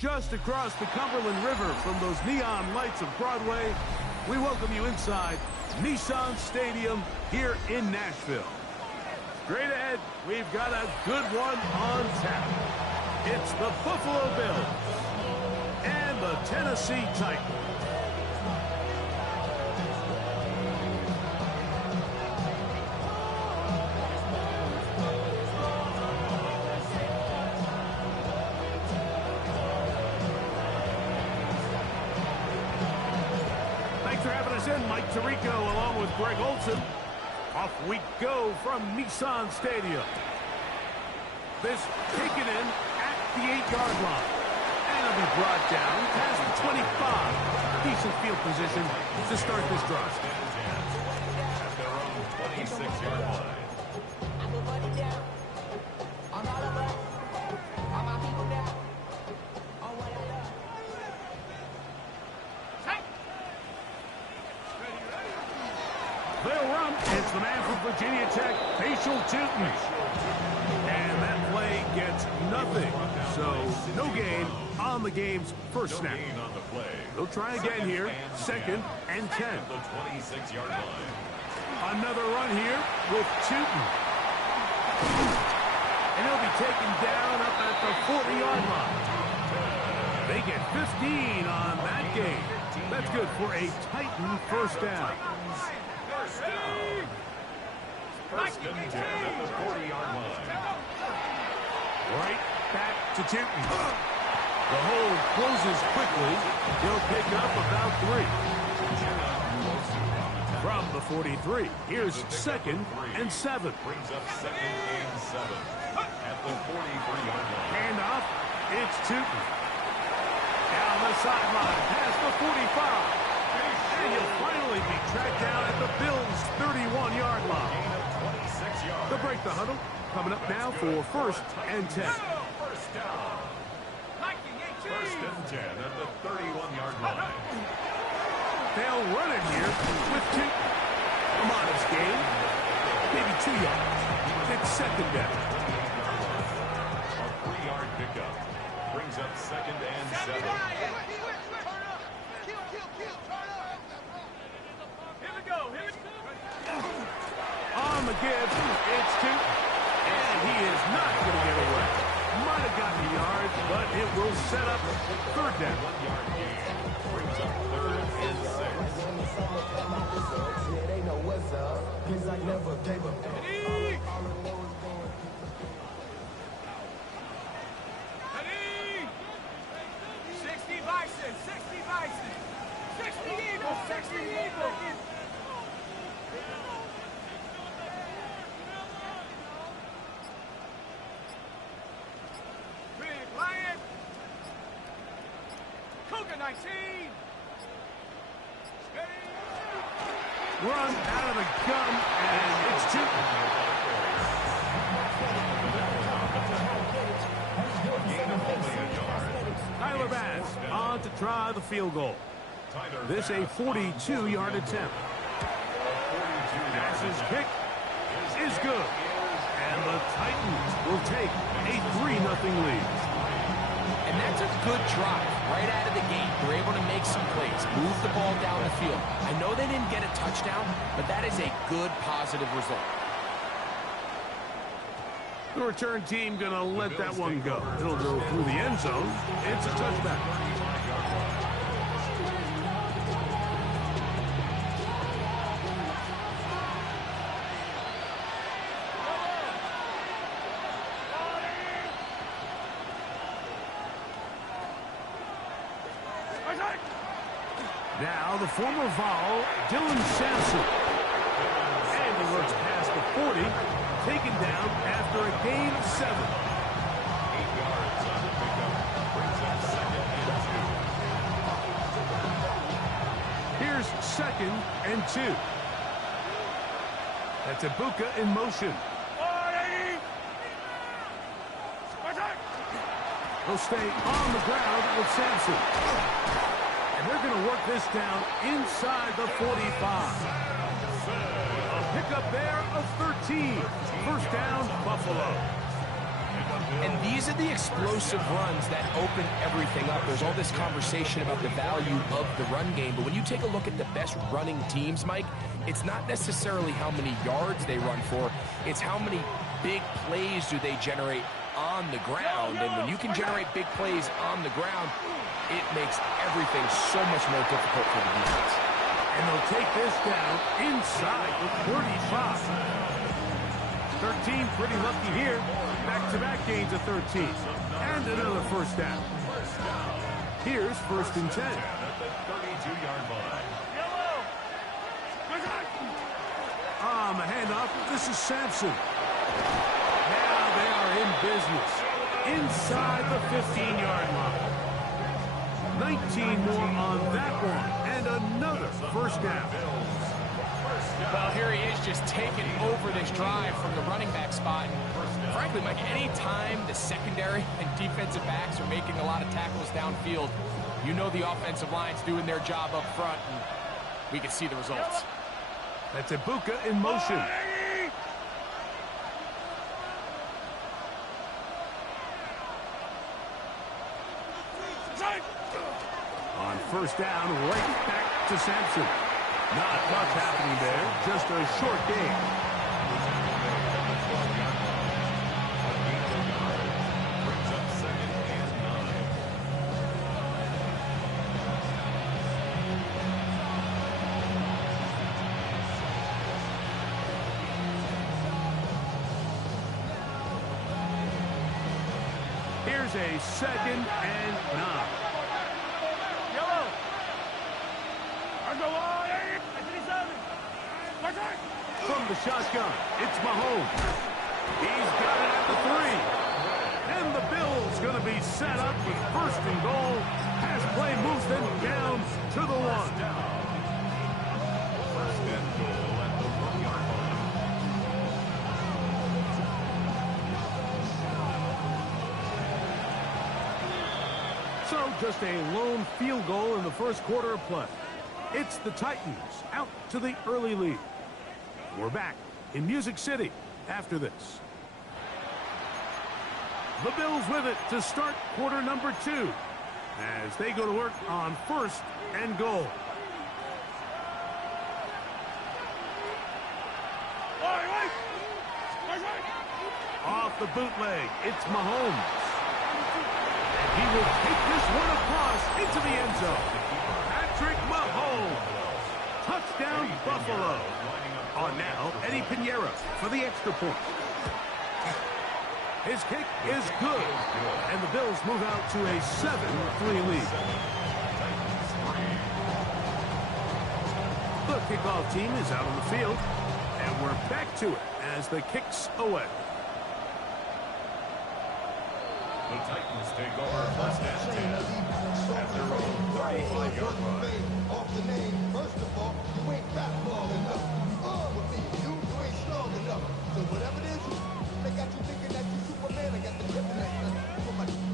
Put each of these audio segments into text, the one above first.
Just across the Cumberland River from those neon lights of Broadway, we welcome you inside Nissan Stadium here in Nashville. Straight ahead, we've got a good one on tap. It's the Buffalo Bills and the Tennessee Titans. Thanks for having us in, Mike Tirico, along with Greg Olson. Off we go from Nissan Stadium. This taken in at the 8-yard line. And it'll be brought down past the 25. Decent field position to start this drive. At their own 26-yard line. They'll run. It's the man from Virginia Tech, Facial Tootin. And that play gets nothing. So no gain on the game's first snap. They'll try again here. Second and 10. The 26-yard line. Another run here with Tootin. And he'll be taken down up at the 40-yard line. They get 15 on that game. That's good for a Titan first down. First and 10 at the 40-yard line. Right back to Tootin. The hold closes quickly. He'll pick up about 3. From the 43, here's second and 7. Brings up second and 7 at the 43-yard line. Handoff, it's Tootin. Down the sideline, past the 45. And he'll finally be tracked down at the Bills' 31-yard line. Gain of 26 yards. They'll break the huddle. Coming up now for first and 10. First down. First and 10 at the 31-yard line. They'll run it here with Tootin. A modest gain. Maybe 2 yards. It's second down. A 3-yard pickup. Brings up second and 7. On the give, it's Tootin. And he is not going to get away. Might have gotten the yards, but it will set up third down. 1-yard gain. Brings up third and 6. They know what's up, 'cause I never gave up. Run out of the gun, and it's Tootin. Tyler Bass on to try the field goal. This a 42-yard attempt. Bass's kick is good. And the Titans will take a 3-0 lead. And that's a good drive right out of the gate. They're able to make some plays, move the ball down the field. I know they didn't get a touchdown, but that is a good, positive result. The return team going to let that one go. It'll go through the end zone. It's a touchback. Now the former Vol, Dylan Sampson. And he looks past the 40, taken down after a gain of 7. 8 yards on the pickup. Brings up second and 2. Here's second and 2. That's Ibuka in motion. He'll stay on the ground with Sampson. And they're going to work this down inside the 45. A pickup there of 13. First down, Buffalo. And these are the explosive runs that open everything up. There's all this conversation about the value of the run game, but when you take a look at the best running teams, Mike, it's not necessarily how many yards they run for, it's how many big plays do they generate on the ground. And when you can generate big plays on the ground, it makes everything so much more difficult for the defense. And they'll take this down inside the 35. 13, pretty lucky here. Back-to-back gains of 13. And another first down. Here's first and 10. At the 32-yard line. A handoff. This is Sampson. Now they are in business. Inside the 15-yard line. 19 more on that one. And another first down. Well, here he is just taking over this drive from the running back spot. And frankly, Mike, any time the secondary and defensive backs are making a lot of tackles downfield, you know the offensive line's doing their job up front, and we can see the results. That's Ibuka in motion. On first down, right back to Sampson. Not much happening there, just a short game. Here's a 2nd and 9. From the shotgun, it's Mahomes. He's got it at the 3. And the Bills going to be set up with first and goal. Pass play moves them down to the 1. First and goal at the 1-yard line. So just a lone field goal in the first quarter of play. It's the Titans out to the early lead. We're back in Music City after this. The Bills with it to start quarter number 2 as they go to work on first and goal. Off the bootleg, it's Mahomes. And he will take this one across into the end zone. Patrick Mahomes. Touchdown, Buffalo. On now, Eddie Pinheiro for the extra point. His kick is good. And the Bills move out to a 7-3 lead. The kickoff team is out on the field. And we're back to it as the kick's away. The Titans take over first and 10 at their own 35-yard line. Off the name, first of all, you ain't fat long enough. With me, you ain't strong enough. So whatever it is, they got you thinking that you Superman. I got the kryptonite.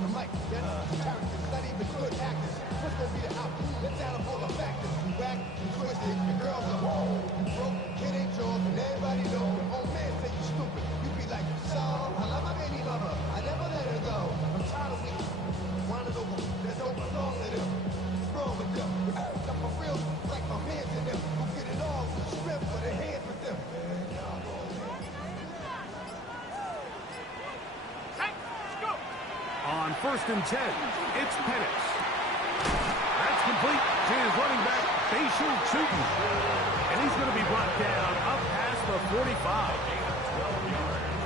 I'm like, that's characters, not even good actors. What's gonna be the outcome? Let's add up all the factors. You whack, you twisted, your girls are wrong. You broke, kid ain't yours, and everybody know. Your own man say you stupid. You be like, so, I love my baby mama. I never let her go. I'm tired of weak. Wanted over, there's no belong to them. What's wrong with them? I'm for real, like my man's in them. Who get it all, strip for the hands with them. On first and 10, it's Penix. That's complete to his running back, Facial Tootin. And he's going to be brought down up past the 45.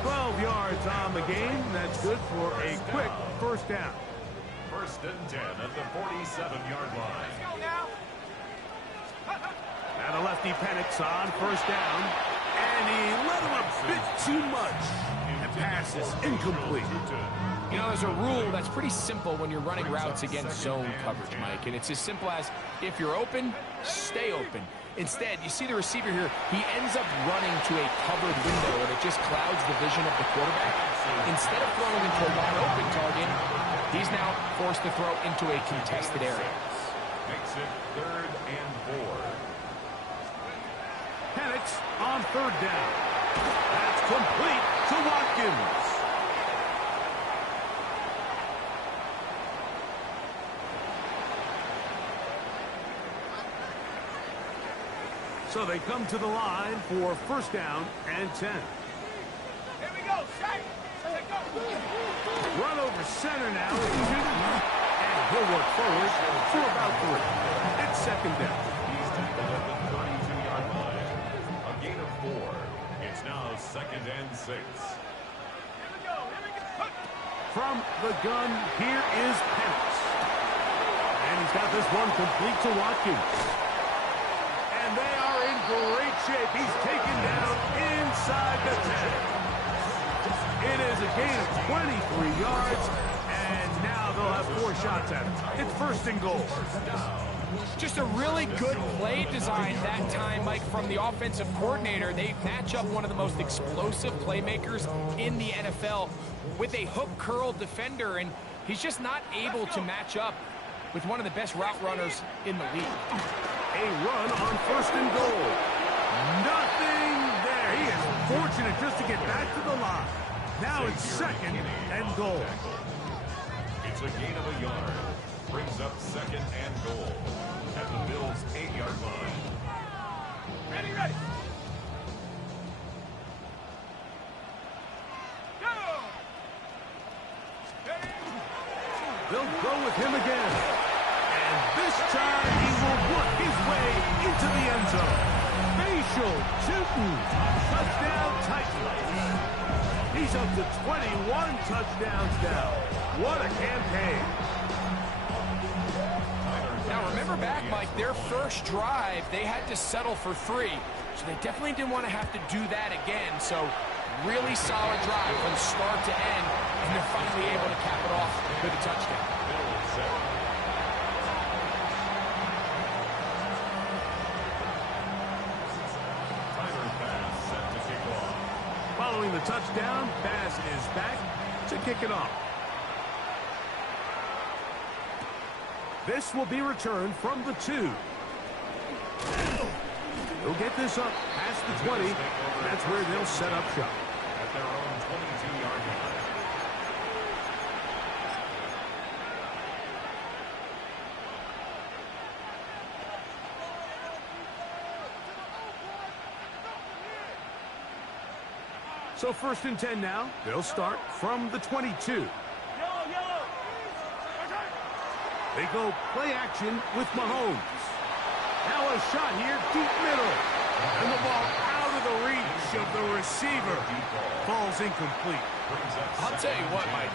12 yards on the game. That's good for a quick first down. First and 10 at the 47-yard line. And a lefty Penix on first down. And he let him a bit too much. The pass is incomplete. You know, there's a rule that's pretty simple when you're running routes against zone coverage, Mike. And it's as simple as, if you're open, stay open. Instead, you see the receiver here, he ends up running to a covered window, and it just clouds the vision of the quarterback. Instead of throwing into a wide open target, he's now forced to throw into a contested area. Makes it 3rd and 4. Penix on third down. That's complete to Watkins. So they come to the line for first down and 10. Here we go. Shake. Run over center now. And he'll work forward for about 3. It's second down. He's tackled at the 32-yard line. A gain of 4. It's now second and 6. From the gun, here is Penix. And he's got this one complete to Watkins. And they are in great shape. He's taken down inside the 10. It is a gain of 23 yards, and now they'll have 4 shots at it. It's first and goal. Just a really good play design that time, Mike, from the offensive coordinator. They match up one of the most explosive playmakers in the NFL with a hook curl defender, and he's just not able to match up with one of the best route runners in the league. A run on first and goal. Nothing there. He is fortunate just to get back to the line. Now it's second and goal. It's a gain of a yard. Brings up second and goal at the Bills' 8-yard line. Ready. Go! They'll go with him again. And this time he will work his way into the end zone. Facial shooting. Touchdown Titans. He's up to 21 touchdowns now. What a campaign. Now, remember back, Mike, their first drive, they had to settle for 3. So they definitely didn't want to have to do that again. So really solid drive from start to end, and they're finally able to cap it off with a touchdown. Following the touchdown, Bass is back to kick it off. This will be returned from the 2. They'll get this up past the 20. That's where they'll set up shop. At their own 22-yard line. So first and 10 now. They'll start from the 22. They go play action with Mahomes. Now a shot here, deep middle. And the ball out of the reach of the receiver. Falls incomplete. I'll tell you what, Mike,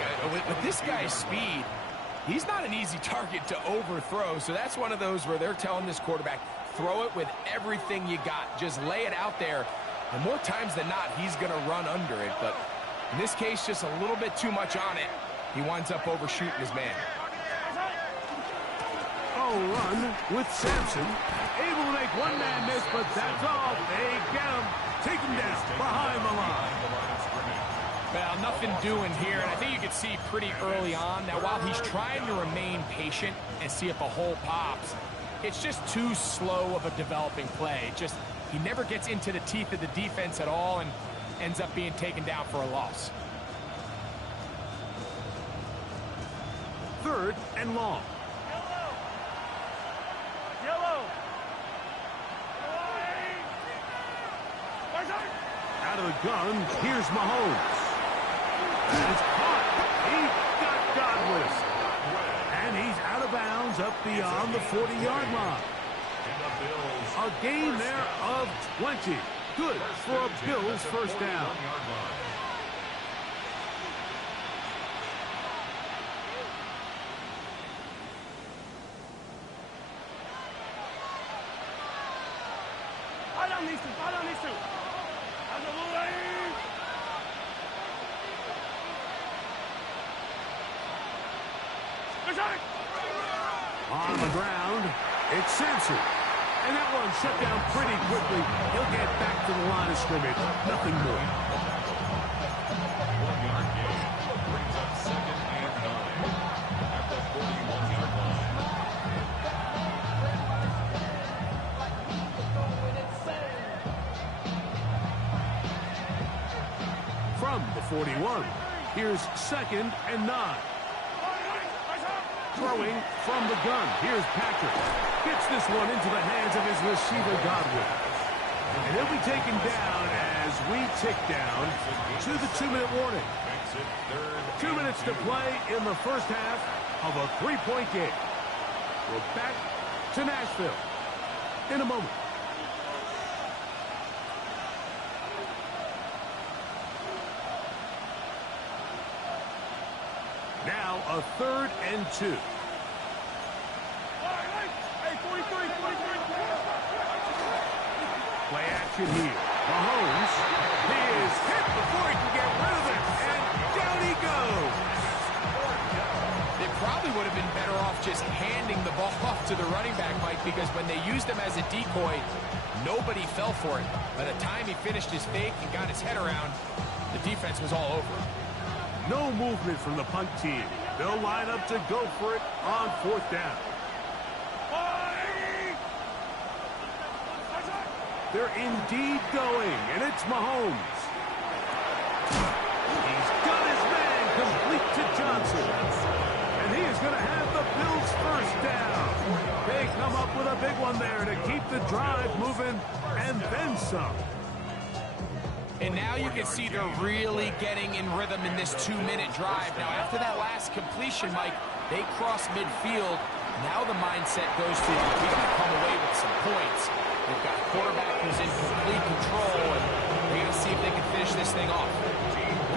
with this guy's speed, he's not an easy target to overthrow. So that's one of those where they're telling this quarterback, throw it with everything you got. Just lay it out there. And more times than not, he's going to run under it. But in this case, just a little bit too much on it. He winds up overshooting his man. Run with Sampson. Able to make one man miss, but that's all. They get him. Take him down behind the line. Well, nothing doing here, and I think you can see pretty early on that while he's trying to remain patient and see if a hole pops, it's just too slow of a developing play. He never gets into the teeth of the defense at all and ends up being taken down for a loss. Third and long. Out of the gun, here's Mahomes. And it's caught. He got Godwin. And he's out of bounds up beyond the 40-yard line. A gain there of 20. Good for a Bills first down. On the ground, it's Sampson. And that one shut down pretty quickly. He'll get back to the line of scrimmage. Nothing more. 1-yard gain brings up second and 9 at the 41-yard line. From the 41, here's second and 9. Throwing from the gun. Here's Patrick. Gets this one into the hands of his receiver, Godwin. And he'll be taken down as we tick down to the 2-minute warning. 2 minutes to play in the first half of a 3-point game. We're back to Nashville in a moment. Now a 3rd and 2. Play action here. Mahomes, he is hit before he can get rid of it, and down he goes. They probably would have been better off just handing the ball off to the running back, Mike, because when they used him as a decoy, nobody fell for it. By the time he finished his fake and got his head around, the defense was all over him. No movement from the punt team. They'll line up to go for it on 4th down. They're indeed going, and it's Mahomes. He's got his man complete to Johnson. And he is going to have the Bills' first down. They come up with a big one there to keep the drive moving, and then some. And now you can see they're really getting in rhythm in this 2-minute drive. Now, after that last completion, Mike, they cross midfield. Now the mindset goes to, we got to come away with some points. They've got a quarterback who's in complete control, and they're going to see if they can finish this thing off.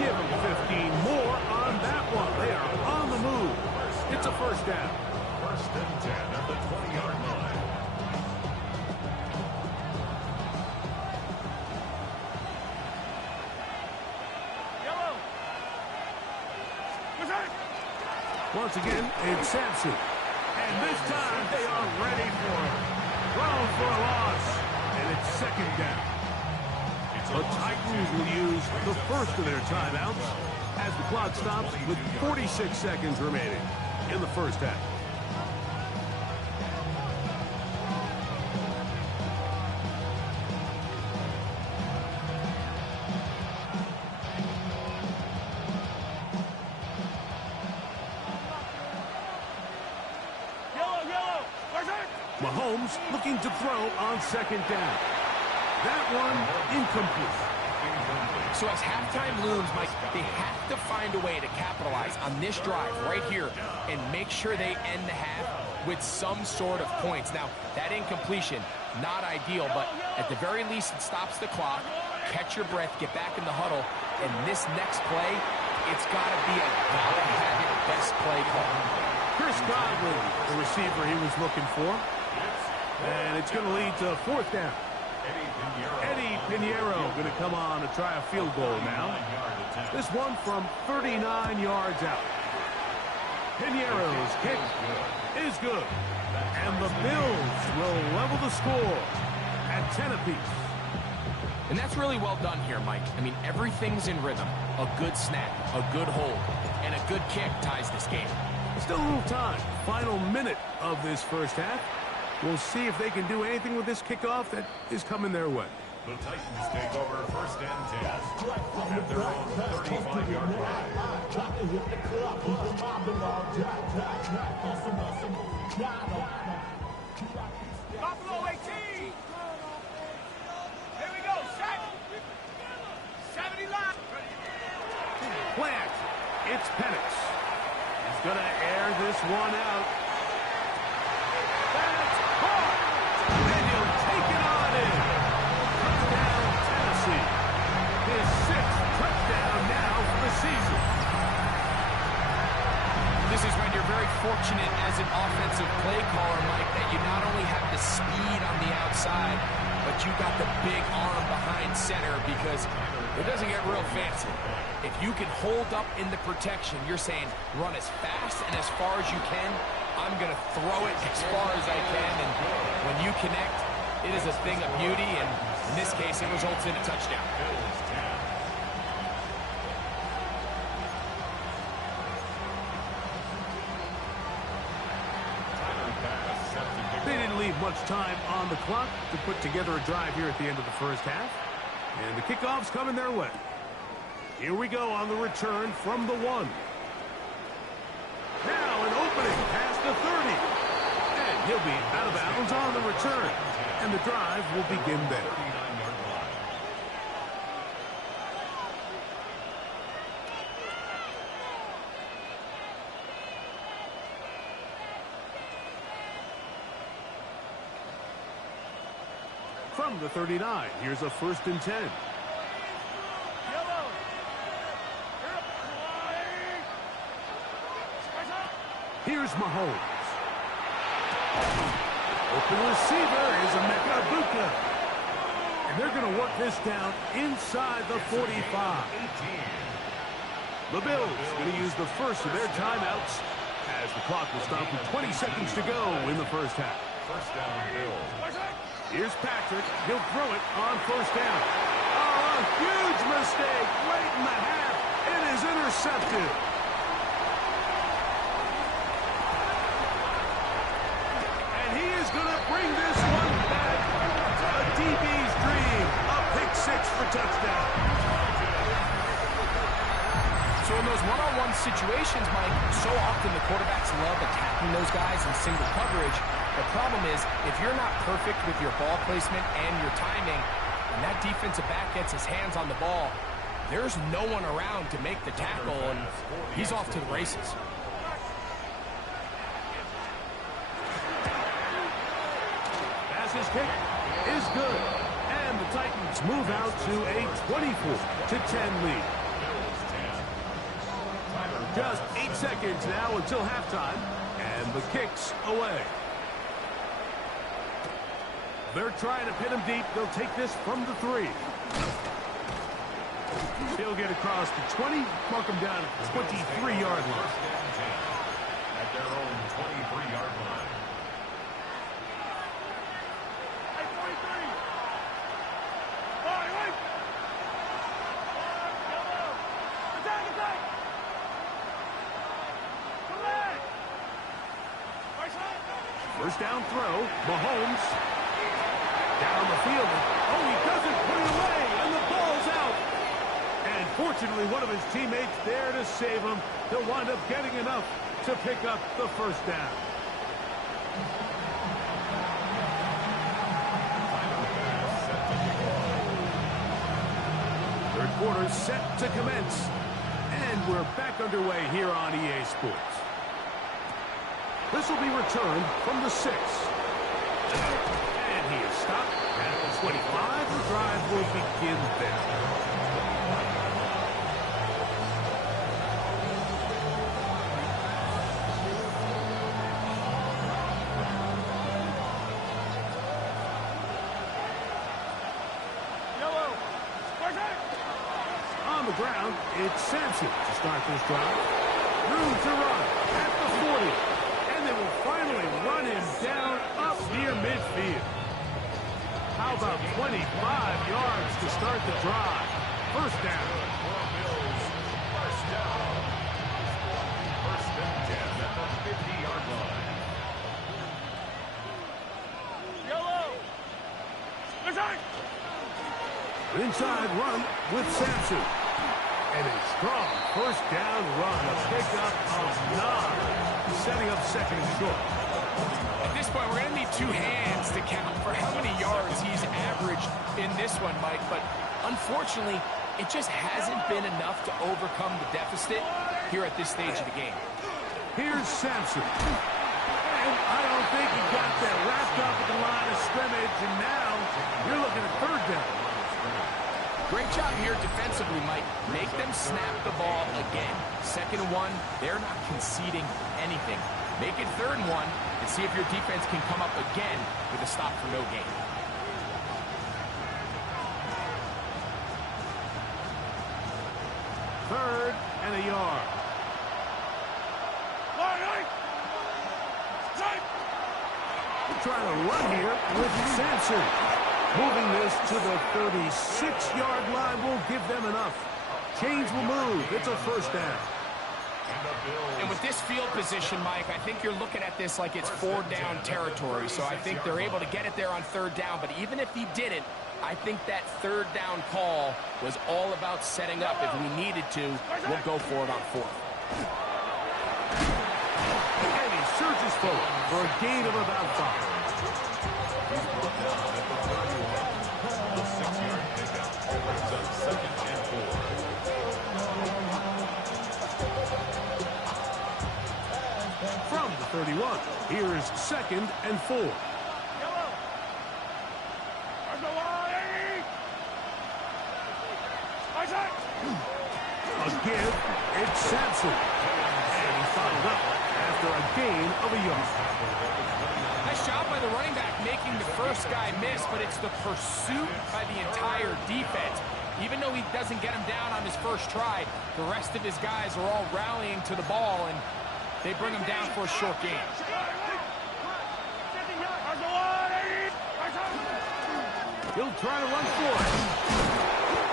Give them 15 more on that one. They are on the move. It's a first down. 1st and 10 at the 20-yard line. Once again, it's Sampson. And this time, they are ready for it. Thrown for a loss. And it's 2nd down. The Titans will use the first of their timeouts as the clock stops with 46 seconds remaining in the first half. Mahomes looking to throw on 2nd down. That one incomplete. So as halftime looms, Mike, they have to find a way to capitalize on this drive right here and make sure they end the half with some sort of points. Now, that incompletion, not ideal, but at the very least it stops the clock. Catch your breath, get back in the huddle, and this next play, it's got to be a God-having best play call. Chris Godwin, the receiver he was looking for. And it's going to lead to 4th down. Eddie Pinheiro going to come on to try a field goal now. This one from 39 yards out. Pinheiro's kick is good. And the Bills will level the score at 10 apiece. And that's really well done here, Mike. I mean, everything's in rhythm. A good snap, a good hold, and a good kick ties this game. Still a little time. Final minute of this first half. We'll see if they can do anything with this kickoff that is coming their way. The Titans take over 1st and 10 at their own 35-yard line. Buffalo 18. Here we go. Set. 70 line. Plant. It's Penix. He's going to air this one out. That's caught. And he'll take it on in. Touchdown, Tennessee. His 6th touchdown now for the season. This is when you're very fortunate as an offensive play caller, Mike, that you not only have the speed on the outside, but you got the big arm behind center, because it doesn't get real fancy. If you can hold up in the protection, you're saying run as fast and as far as you can. I'm going to throw it as far as I can, and when you connect, it is a thing of beauty, and in this case, it results in a touchdown. They didn't leave much time on the clock to put together a drive here at the end of the first half. And the kickoff's coming their way. Here we go on the return from the 1. Now an opening past the 30. And he'll be out of bounds on the return. And the drive will begin there. From the 39, here's a 1st and 10. Here's Mahomes. Open receiver is Emeka Ibuka. And they're going to work this down inside the 45. The Bills going to use the first of their timeouts as the clock will stop with 20 seconds to go in the first half. First down, Bills. Here's Patrick. He'll throw it on 1st down. Oh, a huge mistake late in the half. It is intercepted. And he is going to bring this one back. A DB's dream. A pick 6 for touchdown. So in those one-on-one situations, Mike, so often the quarterbacks love attacking those guys in single coverage. The problem is, if you're not perfect with your ball placement and your timing, and that defensive back gets his hands on the ball, there's no one around to make the tackle, and he's off to the races. Pass is kicked is good. And the Titans move out to a 24-10 lead. Just 8 seconds now until halftime, and the kick's away. They're trying to pin him deep. They'll take this from the 3. He'll get across the 20, mark him down at the 23-yard line. At their own 23-yard line. First down throw, Mahomes. Down the field. Oh, he doesn't put it away, and the ball's out. And fortunately, one of his teammates there to save him. They'll wind up getting enough to pick up the first down. Third quarter set to commence. And we're back underway here on EA Sports. This will be returned from the 6. And he is stopped at the 25. The drive will begin there. On the ground, it's Sampson to start this drive. Room to run at the 40. And they will finally run him down up near midfield. How about 25 yards to start the drive? First down. First down. First and 10 at the 50-yard line. Inside run with Sampson. And a strong first down run. A pickup of 9. Setting up second and short. At this point, we're going to need 2 hands to count for how many yards he's averaged in this one, Mike. But unfortunately, it just hasn't been enough to overcome the deficit here at this stage of the game. Here's Sampson. And I don't think he got that wrapped up at the line of scrimmage. And now you're looking at third down. Great job here defensively, Mike. Make them snap the ball again. 2nd and 1, they're not conceding anything. Make it 3rd and 1 and see if your defense can come up again with a stop for no gain. Third and a yard. We're trying to run here with Sampson. Moving this to the 36-yard line will give them enough. Chains will move. It's a first down. And with this field position, Mike, I think you're looking at this like it's 4-down territory. So I think they're able to get it there on 3rd down. But even if he didn't, I think that 3rd down call was all about setting up. If we needed to, we'll go for it on 4th. And he surges forward for a gain of about 5. The 6-yard pickup brings up 2nd and 4. From the 31, here is 2nd and 4. Sampson. And he followed up after a gain of a yard. Nice job by the running back making the first guy miss, but it's the pursuit by the entire defense. Even though he doesn't get him down on his first try, the rest of his guys are all rallying to the ball, and they bring him down for a short gain. He'll try to run for it.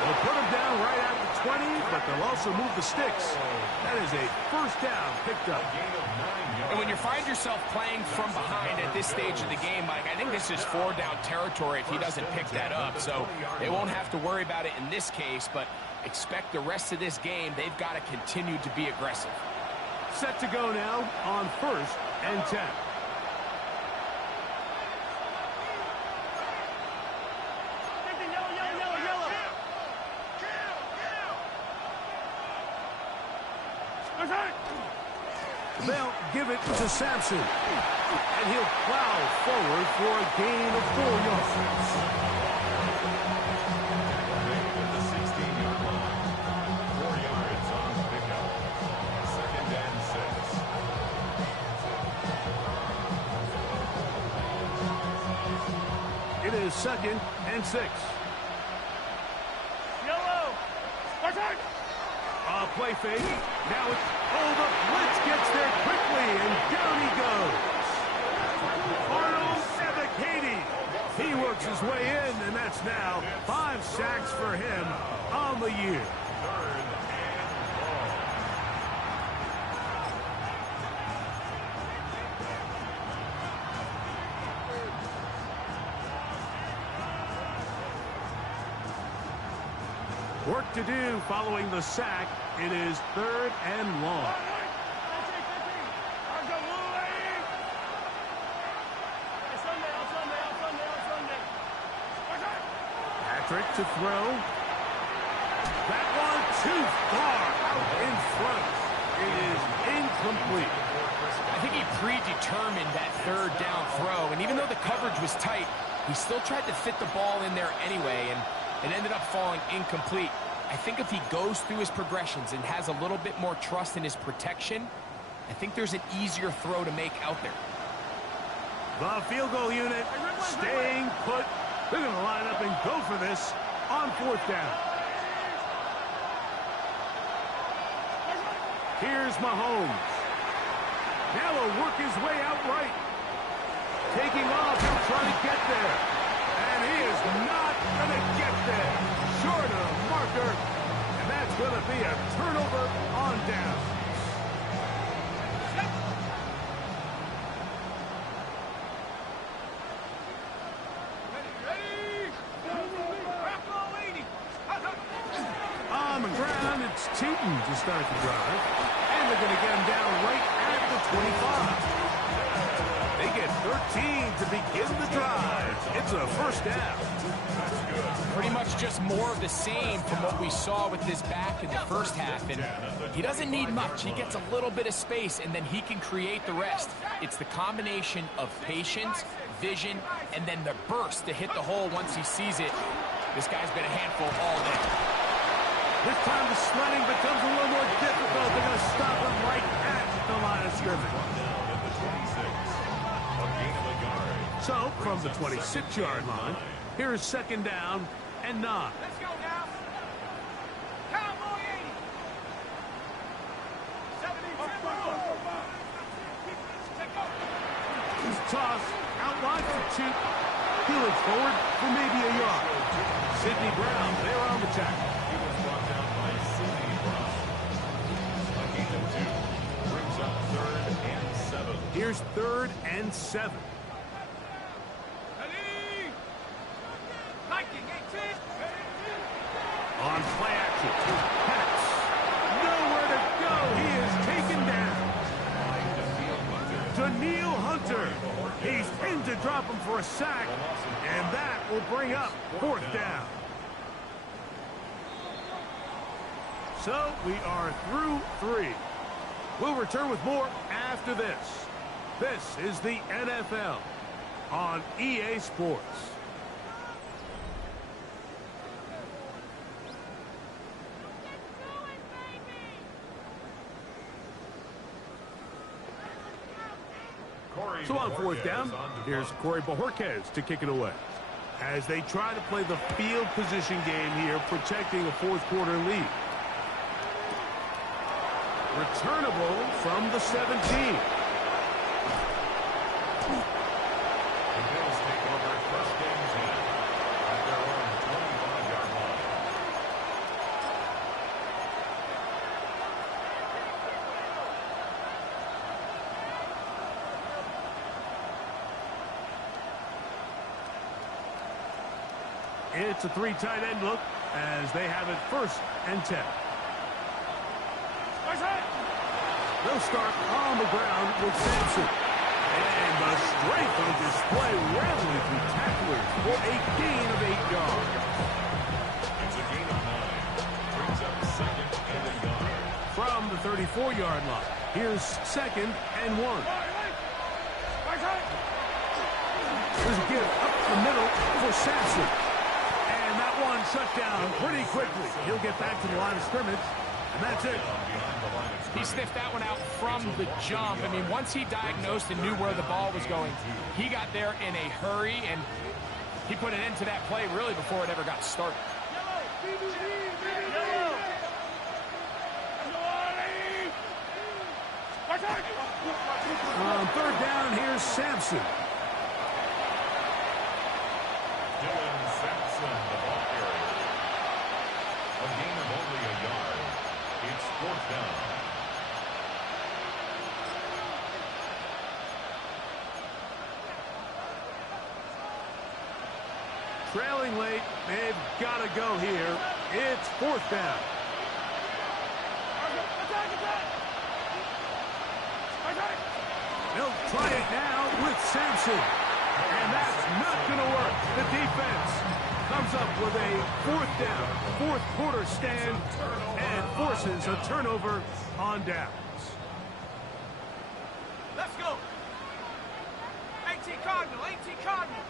They'll put him down right at the 20, but they'll also move the sticks. That is a first down picked up. And when you find yourself playing from behind at this stage of the game, Mike, I think this is 4-down territory if he doesn't pick that up. So they won't have to worry about it in this case, but expect the rest of this game, they've got to continue to be aggressive. Set to go now on 1st and 10. They'll give it to Sampson. And he'll plow forward for a gain of 4 yards. At the 16-yard line. 4 yards on the pickup. 2nd and 6. It is 2nd and 6. Play fake. Now it's, the blitz gets there quickly, and down he goes. Arnold Ebiketie. He works his way in, and that's now 5 sacks for him on the year. 3rd and long. Work to do following the sack. It is 3rd and long. Patrick to throw. That one too far out in front. It is incomplete. I think he predetermined that 3rd down throw, and even though the coverage was tight, he still tried to fit the ball in there anyway, and it ended up falling incomplete. I think if he goes through his progressions and has a little bit more trust in his protection, I think there's an easier throw to make out there. The field goal unit staying put. They're going to line up and go for this on 4th down. Here's Mahomes. Now he'll work his way out right. Taking off, he'll try to get there. And he is not going to get there. Short of a marker. And that's going to be a turnover on down. On the ground, it's Teton to start the drive. And they're going to get him down right at the 25. They get 13 to begin the drive. It's a first down. Pretty much just more of the same from what we saw with this back in the first half. And he doesn't need much. He gets a little bit of space, and then he can create the rest. It's the combination of patience, vision, and then the burst to hit the hole once he sees it. This guy's been a handful all day. This time the sledding becomes a little more difficult. They're going to stop him right at the line of scrimmage. So, from the 26-yard line, here is 2nd down and 9. Let's go now. Cowboy 80. 70. He's tossed, out wide for 2. Peeling forward for maybe a yard. Sidney Brown there on the tackle. He was brought down by Sidney Brown. A gain of 2 brings up 3rd and 7. Here's 3rd and 7. On play action, pass. Nowhere to go. He is taken down. Daniil Hunter. He's in to drop him for a sack, and that will bring up 4th down. So we are through 3. We'll return with more after this. This is the NFL on EA Sports. So on fourth down, here's Corey Bojorquez to kick it away. As they try to play the field position game here, protecting a fourth quarter lead. Returnable from the 17. The Bills take over first and 10 at their own 25-yard line. It's a three tight end look as they have it first and 10. They'll start on the ground with Sampson. And the strength on display rattling through tacklers for a gain of 8 yards. It's a gain of 9. Brings up second and a yard. From the 34-yard line, here's second and 1. There's a give up the middle for Sampson. And that one shut down pretty quickly. He'll get back to the line of scrimmage, and that's it. He sniffed that one out from the jump. I mean, once he diagnosed and knew where the ball was going, he got there in a hurry, and he put an end to that play really before it ever got started. On third down, here's Sampson. Dylan Sampson, the ball carrier. A gain of only a yard. It's fourth down. Trailing late, they've got to go here. It's fourth down. They'll try it now with Sampson. And that's not going to work. The defense comes up with a fourth down, fourth quarter stand, and forces a turnover on downs. Let's go. 18 Cardinal, 18 Cardinal.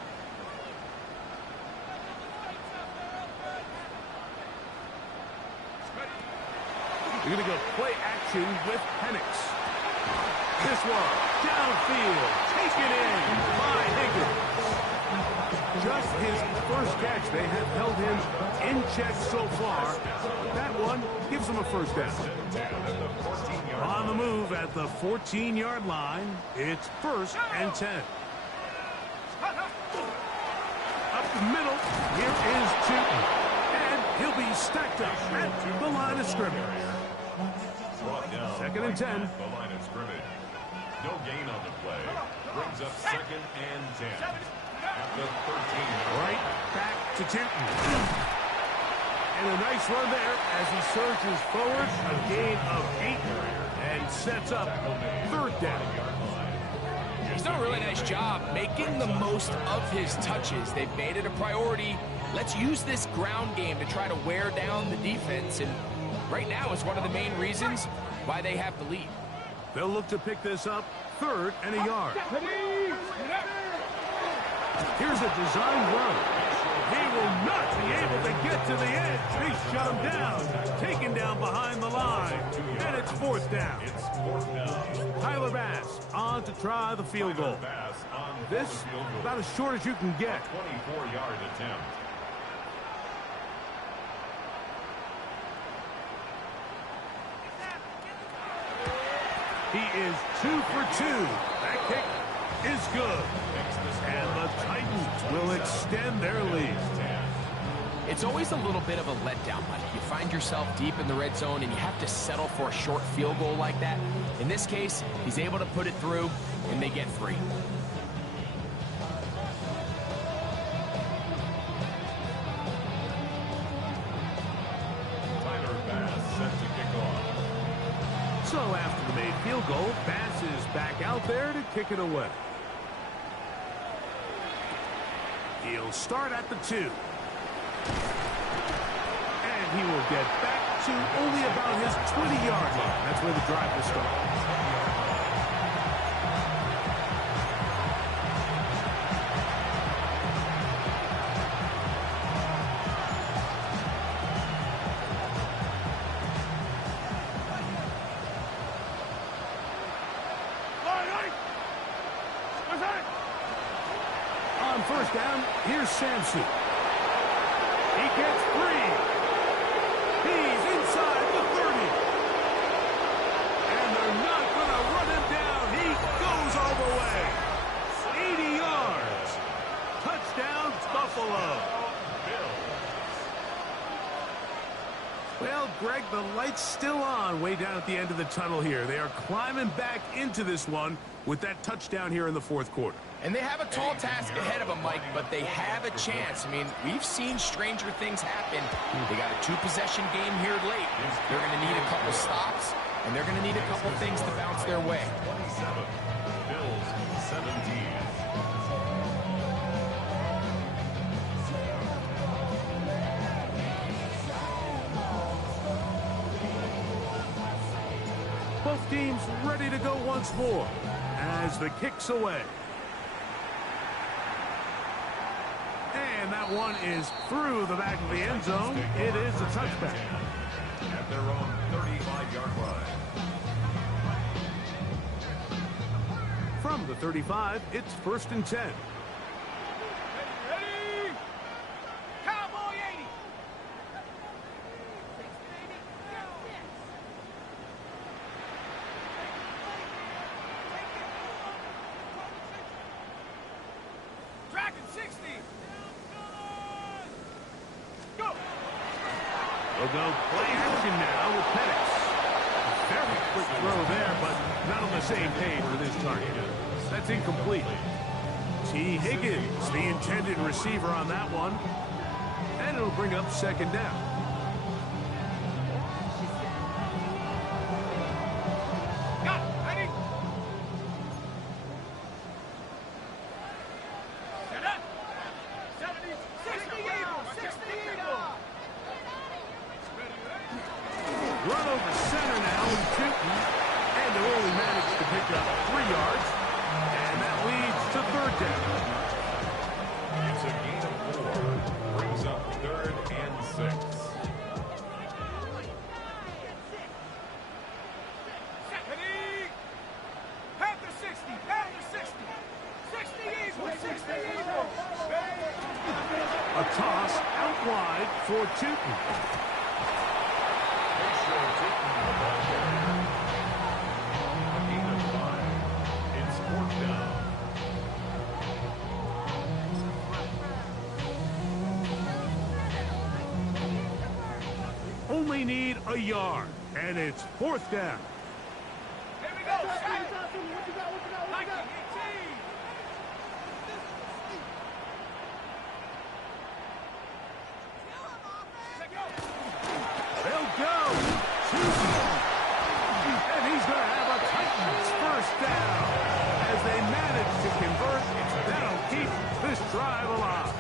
You're going to go play action with Penix. This one, downfield, taken in by Higgins. Just his first catch. They have held him in check so far. That one gives them a first down. On the move at the 14-yard line, it's first and 10. Up the middle, here is Chewton. And he'll be stacked up at the line of scrimmage. Second and 10. The line of scrimmage. No gain on the play. Brings up second and 10. At the 13. Right back to Chewton. And a nice run there as he surges forward. A gain of 8 and sets up third down. He's done a really nice job making the most of his touches. They've made it a priority. Let's use this ground game to try to wear down the defense. And right now is one of the main reasons why they have the lead. They'll look to pick this up third and a yard. Here's a design run. He will not be able to get to the edge. They shut him down. Taken down behind the line. And it's fourth down. Tyler Bass on to try the field goal. This about as short as you can get. 24-yard attempt. He is 2 for 2. That kick is good. And the Titans will extend their lead. It's always a little bit of a letdown, Mike. You find yourself deep in the red zone and you have to settle for a short field goal like that. In this case, he's able to put it through and they get free. Tyler Bass set to kick off. So after the made field goal, Bass is back out there to kick it away. He'll start at the 2. And he will get back to only about his 20-yard line. That's where the drive will start. On first down, here's Sampson. He gets free. He's inside the 30. And they're not going to run him down. He goes all the way. 80 yards. Touchdown, Buffalo. Well, Greg, the light's still on way down at the end of the tunnel here. They are climbing back into this one with that touchdown here in the fourth quarter. And they have a tall task ahead of them, Mike, but they have a chance. I mean, we've seen stranger things happen. They got a two-possession game here late. They're going to need a couple stops, and they're going to need a couple things to bounce their way. 27, Bills 17. Both teams ready to go once more as the kick's away. And that one is through the back of the end zone. It is a touchback. At their own 35-yard line. From the 35, it's 1st and 10. Ready? Cowboy 80. Dragon 60. Go. We'll go play action now with Penix. A very quick throw there, but not on the same page with his target. That's incomplete. T. Higgins, the intended receiver on that one. And it'll bring up 2nd down. Got it. Ready? Set up. 70. 60 Eagles. 60 Eagles. Run over center now with Tootin. And they'll only manage to pick up 3 yards. And that leads to 3rd down. It's a gain of 4. Brings up 3rd and 6. Ready? Panther 60. Panther 60. 60 Eagles. 60 Eagles. A toss out wide for Tootin. They show Tootin the ball carrier. A gain of 5. It's 4th down. Only need a yard. And it's 4th down. Here we go. Set it. 1918. Let go. They'll go. And he's going to have a Titans 1st down. As they manage to convert, that'll keep this drive alive.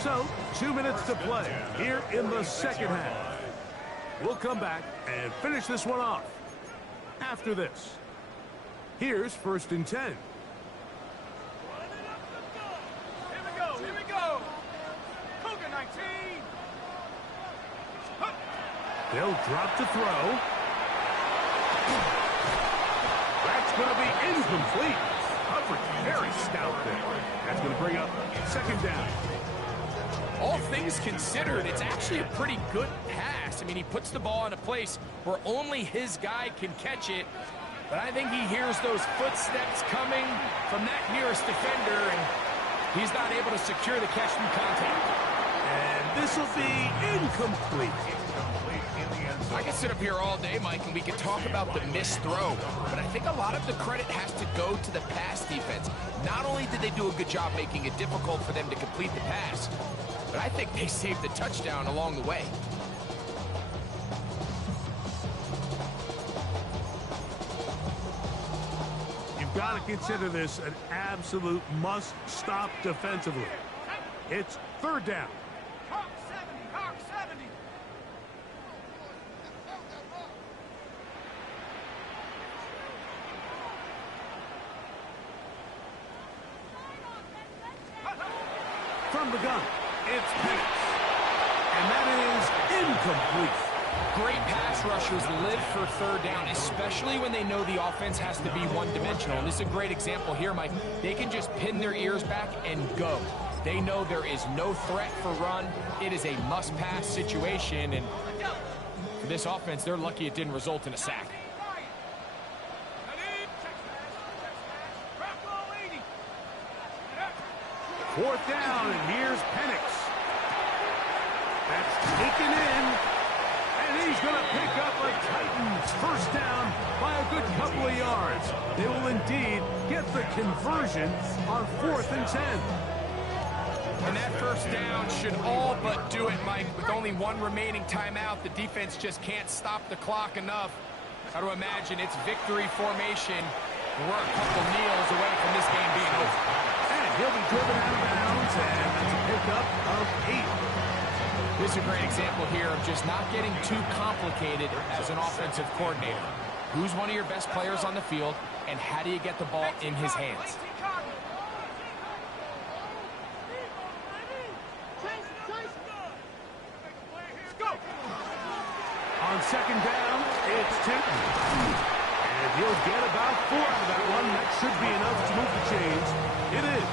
So, 2 minutes to play here in the 2nd half. We'll come back and finish this one off after this. Here's 1st and 10. Here we go. Here we go. Cougar 19. Huh. They'll drop to throw. That's going to be incomplete. Coverage very stout there. That's going to bring up 2nd down. All things considered, it's actually a pretty good pass. I mean, he puts the ball in a place where only his guy can catch it. But I think he hears those footsteps coming from that nearest defender, and he's not able to secure the catch through contact. And this will be incomplete. Complete in the end zone. I can sit up here all day, Mike, and we can talk about the missed throw, but I think a lot of the credit has to go to the pass defense. Not only did they do a good job making it difficult for them to complete the pass, but I think they saved the touchdown along the way. You've got to consider this an absolute must-stop defensively. It's 3rd down. Hawk 70. Hawk 70. From the gun, it's Penix. And that is incomplete. Great pass rushers live for third down, especially when they know the offense has to be one-dimensional. And this is a great example here, Mike. They can just pin their ears back and go. They know there is no threat for run. It is a must-pass situation, and for this offense, they're lucky it didn't result in a sack. Fourth down, and here's Penix. That's taken in, and he's going to pick up a Titans first down by a good couple of yards. They will indeed get the conversion on 4th and 10. And that first down should all but do it, Mike. With only one remaining timeout, the defense just can't stop the clock enough. Got to imagine it's victory formation. We're a couple kneels away from this game being over. And he'll be driven out of bounds, and that's a pickup of 8. This is a great example here of just not getting too complicated as an offensive coordinator. Who's one of your best players on the field, and how do you get the ball in his hands? On second down, it's Tinton. And he'll get about 4 out of that one. That should be enough to move the chains. It is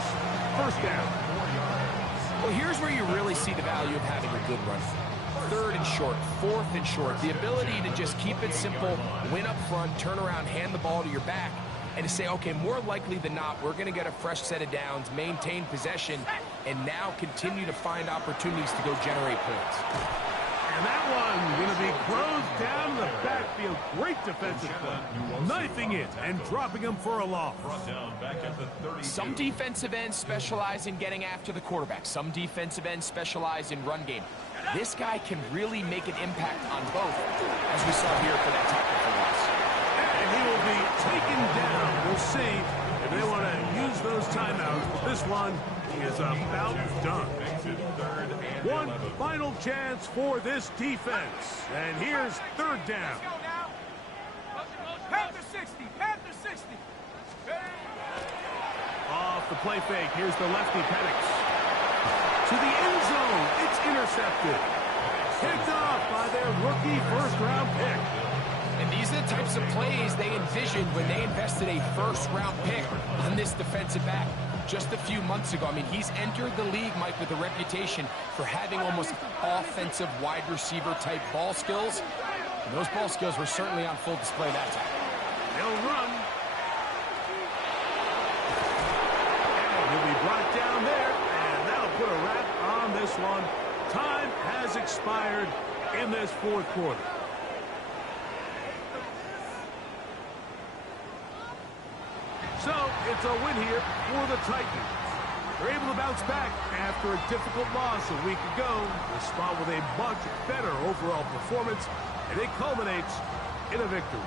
first down. Well, here's where you really see the value of having a good run. 3rd and short, 4th and short. The ability to just keep it simple, win up front, turn around, hand the ball to your back, and to say, okay, more likely than not, we're going to get a fresh set of downs, maintain possession, and now continue to find opportunities to go generate points. And that one going to be closed down the backfield. Great defensive play. Knifing it and dropping him for a loss. Some defensive ends specialize in getting after the quarterback. Some defensive ends specialize in run game. This guy can really make an impact on both, as we saw here for that tackle for loss. And he will be taken down. We'll see if they want to use those timeouts. This one is about done. One final chance for this defense. And here's 3rd down. Panther 60, Panther 60. Off the play fake, here's the lefty Penix. To the end zone, it's intercepted. Picked off by their rookie first-round pick. And these are the types of plays they envisioned when they invested a first-round pick on this defensive back just a few months ago. I mean, he's entered the league, Mike, with a reputation for having almost offensive wide receiver type ball skills. And those ball skills were certainly on full display that time. They'll run. And he'll be brought down there, and that'll put a wrap on this one. Time has expired in this 4th quarter. So, it's a win here for the Titans. They're able to bounce back after a difficult loss a week ago. The spot with a much better overall performance, and it culminates in a victory.